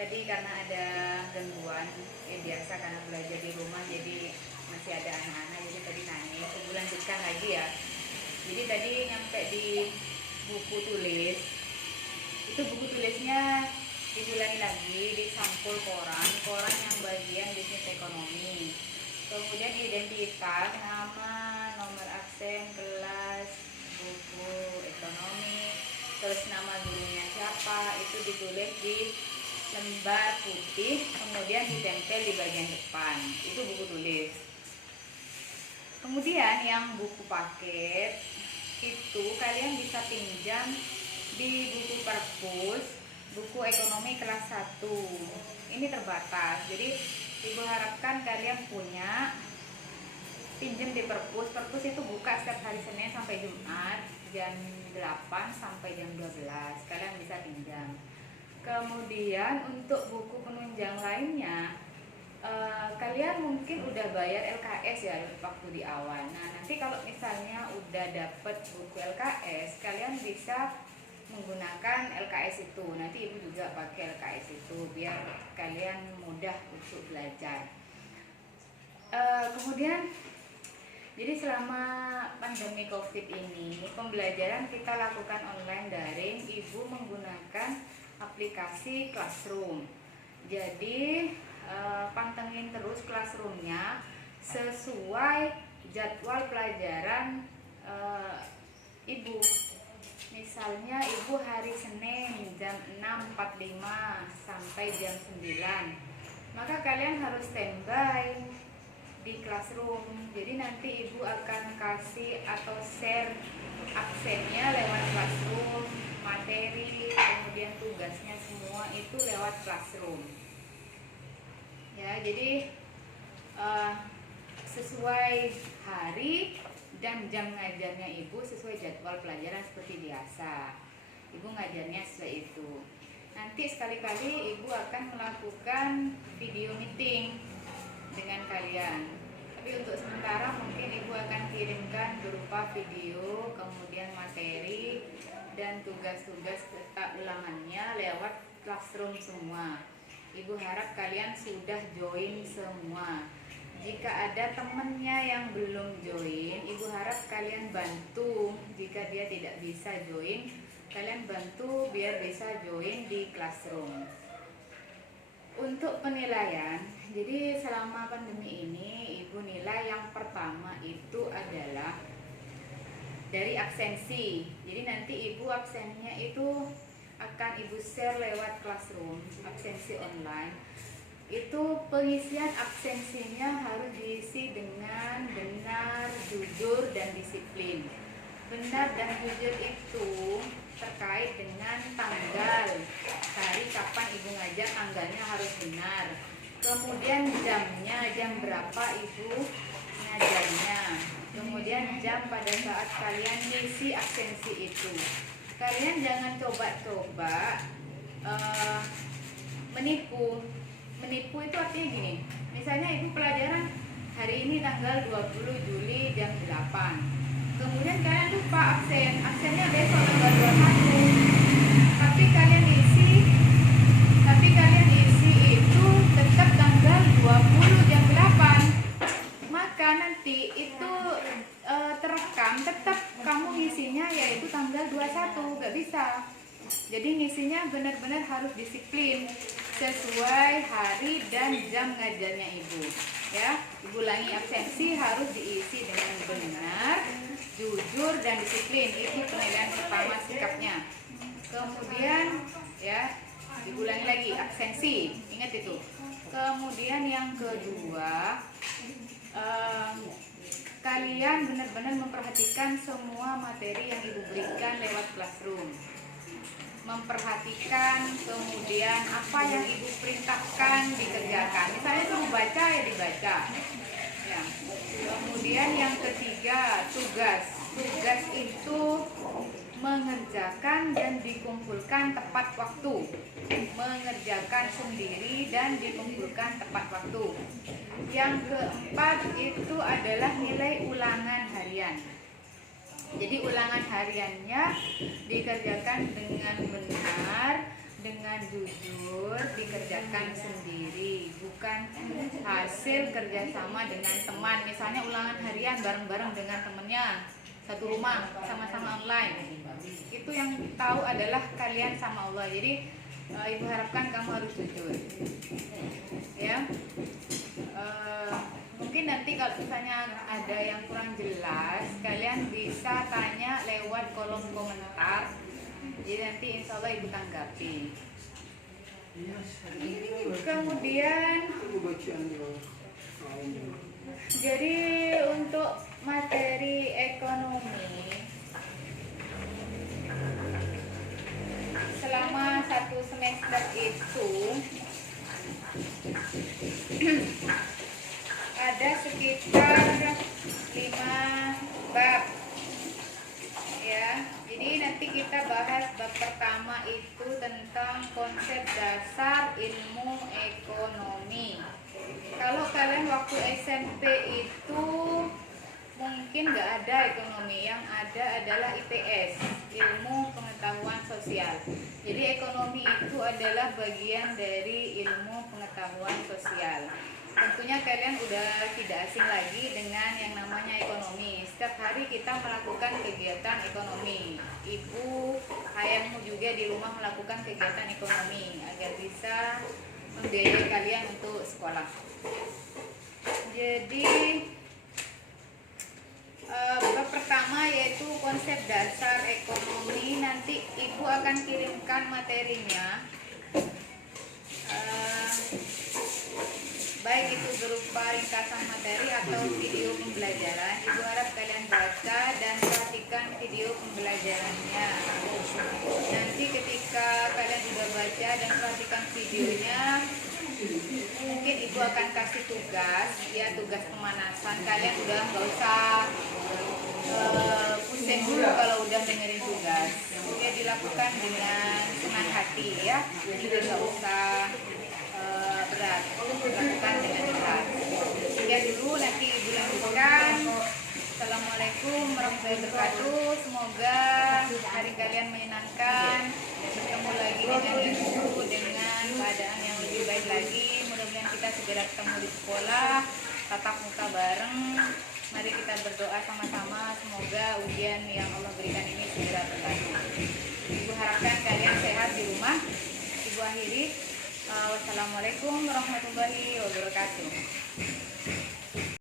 Tadi karena ada gangguan, ya biasa karena belajar di rumah jadi masih ada anak-anak, jadi tadi nangis. Ibu lanjutkan lagi ya. Jadi tadi nyampe di buku tulis, itu buku tulisnya diulangi lagi di sampul koran yang bagian bisnis ekonomi. Kemudian identitas, nama, nomor absen, kelas, buku ekonomi, terus nama gurunya siapa, itu ditulis di lembar putih, kemudian ditempel di bagian depan. Itu buku tulis. Kemudian yang buku paket itu kalian bisa pinjam di buku perpus, buku ekonomi kelas 1. Ini terbatas, jadi ibu harapkan kalian punya, pinjam di perpus. Perpus itu buka setiap hari Senin sampai Jumat jam 8 sampai jam 12. Kalian bisa pinjam. Kemudian untuk buku penunjang lainnya, kalian mungkin udah bayar LKS ya waktu di awal. Nah, nanti kalau misalnya udah dapet buku LKS, kalian bisa menggunakan LKS itu. Nanti ibu juga pakai LKS itu biar kalian mudah untuk belajar. Kemudian jadi selama pandemi COVID ini, pembelajaran kita lakukan online daring. Ibu menggunakan aplikasi Classroom. Jadi pantengin terus Classroomnya sesuai jadwal pelajaran ibu. Misalnya ibu hari Senin jam 6.45 sampai jam 9, maka kalian harus standby di Classroom. Jadi nanti ibu akan kasih atau share absennya lewat Classroom, materi, kemudian tugasnya semua itu lewat Classroom. Ya, jadi sesuai hari dan jam ngajarnya ibu sesuai jadwal pelajaran seperti biasa. Ibu ngajarnya sesuai itu. Nanti sekali-kali ibu akan melakukan video meeting dengan kalian. Tapi untuk sementara mungkin ibu akan kirimkan berupa video, kemudian materi dan tugas-tugas ulangannya lewat Classroom semua. Ibu harap kalian sudah join semua. Jika ada temennya yang belum join, ibu harap kalian bantu. Jika dia tidak bisa join, kalian bantu biar bisa join di Classroom. Untuk penilaian, jadi selama pandemi ini ibu nilai yang pertama itu adalah dari absensi. Jadi nanti ibu absennya itu akan ibu share lewat Classroom, absensi online. Itu pengisian absensinya harus diisi dengan benar, jujur, dan disiplin. Benar dan jujur itu terkait dengan tanggal, hari kapan ibu ngajar, tanggalnya harus benar. Kemudian jamnya, jam berapa ibu ngajarnya. Kemudian jam pada saat kalian ngisi absensi itu. Kalian jangan coba-coba menipu. Menipu itu artinya gini, misalnya ibu pelajaran hari ini tanggal 20 Juli jam 8, kemudian kalian lupa absennya besok tanggal 21, tapi kalian isi itu tetap tanggal 20 jam 8, maka nanti itu terekam tetap kamu ngisinya yaitu tanggal 21, gak bisa. Jadi ngisinya benar-benar harus disiplin sesuai hari dan jam ngajarnya ibu. Ya, ibu ulangi, absensi harus diisi dengan benar, jujur, dan disiplin. Itu penilaian pertama sikapnya. Kemudian ya, ibu ulangi lagi absensi, ingat itu. Kemudian yang kedua, kalian benar-benar memperhatikan semua materi yang ibu berikan lewat Classroom. Memperhatikan kemudian apa yang ibu perintahkan dikerjakan. Misalnya suruh baca ya dibaca. Ya. Kemudian yang ketiga, tugas. Tugas itu mengerjakan dan dikumpulkan tepat waktu. Mengerjakan sendiri dan dikumpulkan tepat waktu. Yang keempat itu adalah nilai ulangan harian. Jadi ulangan hariannya dikerjakan dengan benar, dengan jujur dikerjakan sendiri, bukan hasil kerjasama dengan teman. Misalnya ulangan harian bareng-bareng dengan temennya, satu rumah, sama-sama online. Itu yang tahu adalah kalian sama Allah. Jadi ibu harapkan kamu harus jujur, ya. Mungkin nanti kalau misalnya ada yang kurang jelas, kalian bisa tanya lewat kolom komentar. Jadi nanti insya Allah ibu tanggapi. Kemudian, jadi untuk materi ekonomi selama 1 semester itu ada sekitar 5 bab, ya. Jadi nanti kita bahas bab pertama itu tentang konsep dasar ilmu ekonomi. Kalau kalian waktu SMP itu mungkin nggak ada ekonomi, yang ada adalah IPS, ilmu pengetahuan sosial. Jadi ekonomi itu adalah bagian dari ilmu pengetahuan sosial. Tentunya kalian udah tidak asing lagi dengan yang namanya ekonomi. Setiap hari kita melakukan kegiatan ekonomi. Ibu, ayahmu juga di rumah melakukan kegiatan ekonomi agar bisa membiayai kalian untuk sekolah. Jadi bab pertama yaitu konsep dasar ekonomi. Nanti ibu akan kirimkan materinya, baik itu berupa ringkasan materi atau video pembelajaran. Ibu harap kalian baca dan perhatikan video pembelajarannya. Nanti ketika kalian sudah baca dan perhatikan videonya, mungkin ibu akan kasih tugas, ya, tugas pemanasan. Kalian udah nggak usah pusing dulu kalau udah dengerin tugas. Ya, dilakukan dengan senang hati, ya. Jadi nggak usah berat, lakukan dengan ikhlas. Sekian dulu, nanti ibu lanjutkan. Assalamualaikum warahmatullahi wabarakatuh. Semoga hari kalian menyenangkan, bertemu lagi dengan ibu dengan keadaan yang lebih baik lagi. Mudah-mudahan kita segera ketemu di sekolah, tatap muka bareng. Mari kita berdoa sama-sama, semoga ujian yang Allah berikan ini segera berlalu. Ibu harapkan kalian sehat di rumah. Ibu akhiri. Wassalamualaikum warahmatullahi wabarakatuh.